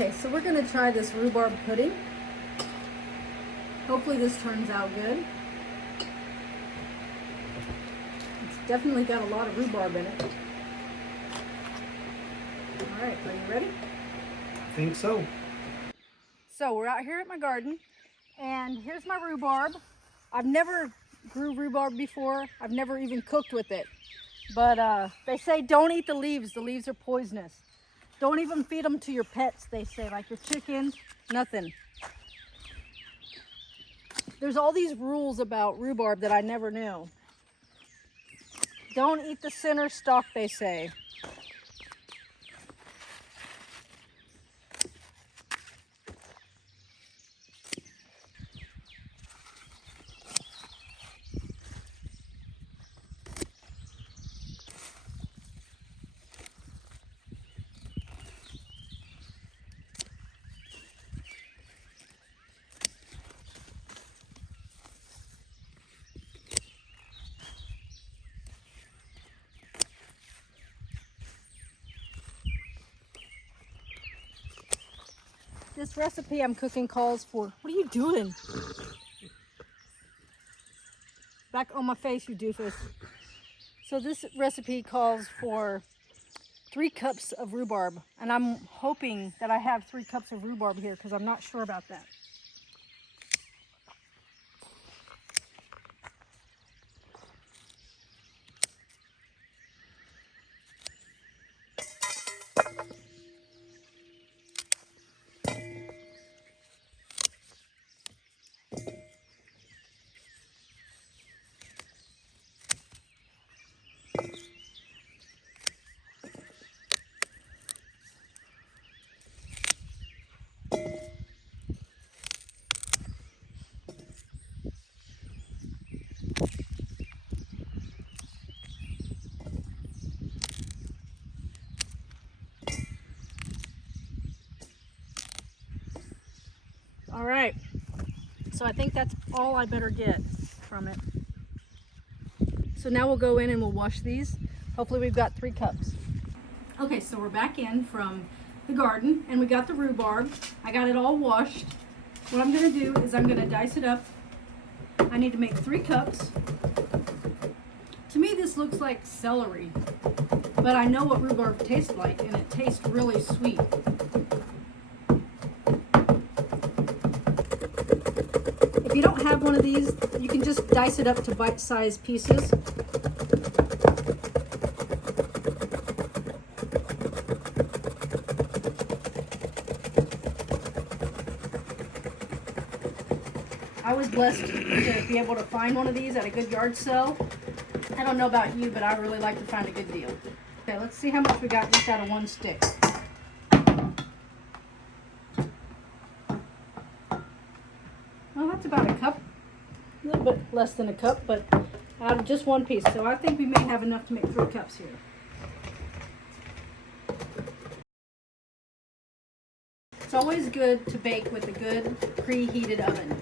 Okay, so we're gonna try this rhubarb pudding. Hopefully this turns out good. It's definitely got a lot of rhubarb in it. All right, are you ready? I think so. So we're out here at my garden, and here's my rhubarb. I've never grew rhubarb before. I've never even cooked with it. But they say don't eat the leaves. The leaves are poisonous. Don't even feed them to your pets, they say, like your chickens, nothing. There's all these rules about rhubarb that I never knew. Don't eat the center stalk, they say. This recipe I'm cooking calls for, what are you doing? Back on my face, you doofus. So this recipe calls for 3 cups of rhubarb, and I'm hoping that I have 3 cups of rhubarb here because I'm not sure about that. All right, so I think that's all I better get from it. So now we'll go in and we'll wash these. Hopefully we've got 3 cups. Okay, so we're back in from the garden and we got the rhubarb. I got it all washed. What I'm gonna do is I'm gonna dice it up. I need to make 3 cups. To me this looks like celery, but I know what rhubarb tastes like and it tastes really sweet. If you don't have one of these, you can just dice it up to bite-sized pieces. I was blessed to be able to find one of these at a good yard sale. I don't know about you, but I really like to find a good deal. Okay, let's see how much we got just out of 1 stick. Well, that's about a cup, a little bit less than a cup, but out of just 1 piece. So I think we may have enough to make 3 cups here. It's always good to bake with a good preheated oven.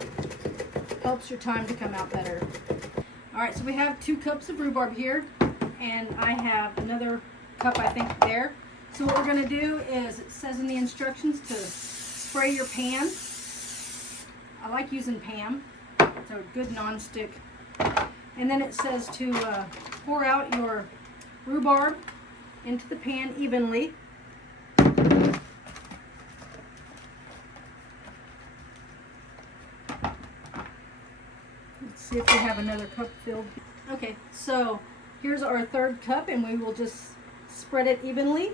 Helps your time to come out better. All right, so we have 2 cups of rhubarb here, and I have another cup, I think, there. So what we're gonna do is, it says in the instructions to spray your pan. I like using Pam. It's a good non-stick. And then it says to pour out your rhubarb into the pan evenly. Let's see if we have another cup filled. Okay, so here's our 3rd cup, and we will just spread it evenly.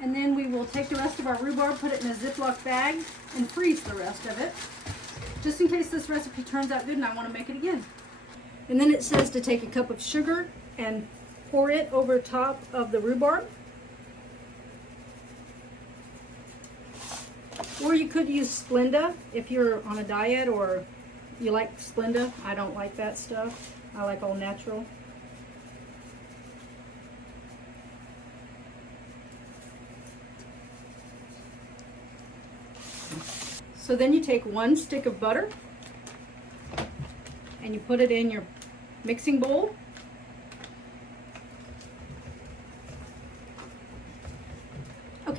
And then we will take the rest of our rhubarb, put it in a Ziploc bag, and freeze the rest of it, just in case this recipe turns out good and I want to make it again. And then it says to take a cup of sugar and pour it over top of the rhubarb. Or you could use Splenda if you're on a diet or you like Splenda. I don't like that stuff. I like all natural. So then you take 1 stick of butter and you put it in your mixing bowl.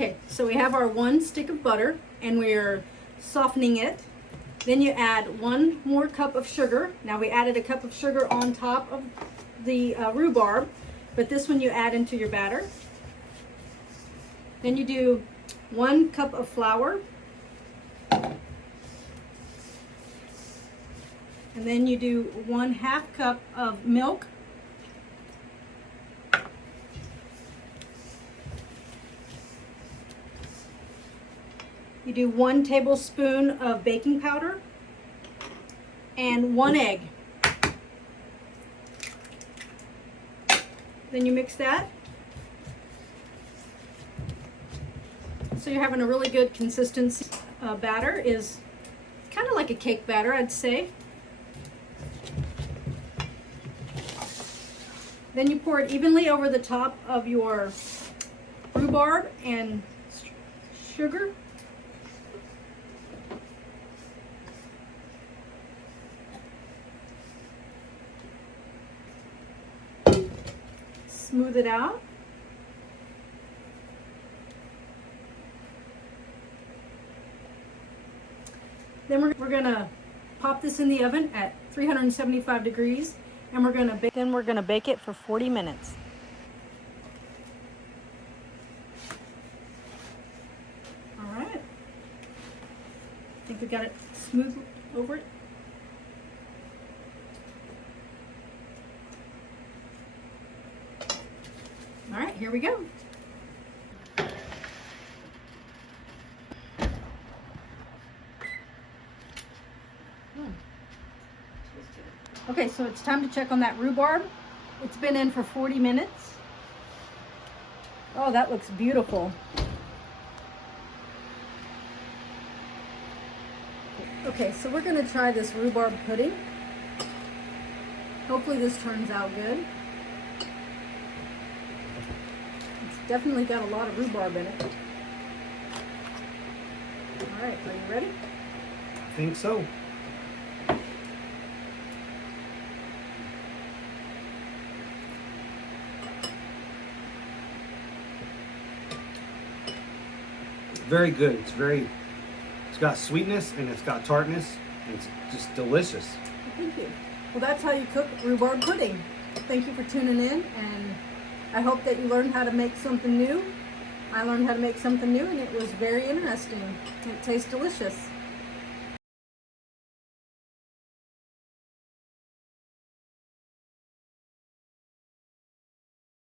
Okay, so we have our 1 stick of butter and we're softening it. Then you add 1 more cup of sugar. Now we added a cup of sugar on top of the rhubarb, but this one you add into your batter. Then you do 1 cup of flour. And then you do 1/2 cup of milk. You do 1 tablespoon of baking powder and 1 egg. Then you mix that. So you're having a really good consistency. Batter is kind of like a cake batter, I'd say. Then you pour it evenly over the top of your rhubarb and sugar. Smooth it out. Then we're gonna pop this in the oven at 375 degrees, and we're gonna bake it for 40 minutes. All right. I think we got it smooth over it. All right, here we go. Okay, so it's time to check on that rhubarb. It's been in for 40 minutes. Oh, that looks beautiful. Okay, so we're gonna try this rhubarb pudding. Hopefully this turns out good. It's definitely got a lot of rhubarb in it. All right, are you ready? I think so. Very good. It's got sweetness and it's got tartness. It's just delicious. Thank you. Well, that's how you cook rhubarb pudding. Thank you for tuning in, and I hope that you learned how to make something new. I learned how to make something new, and it was very interesting. It tastes delicious.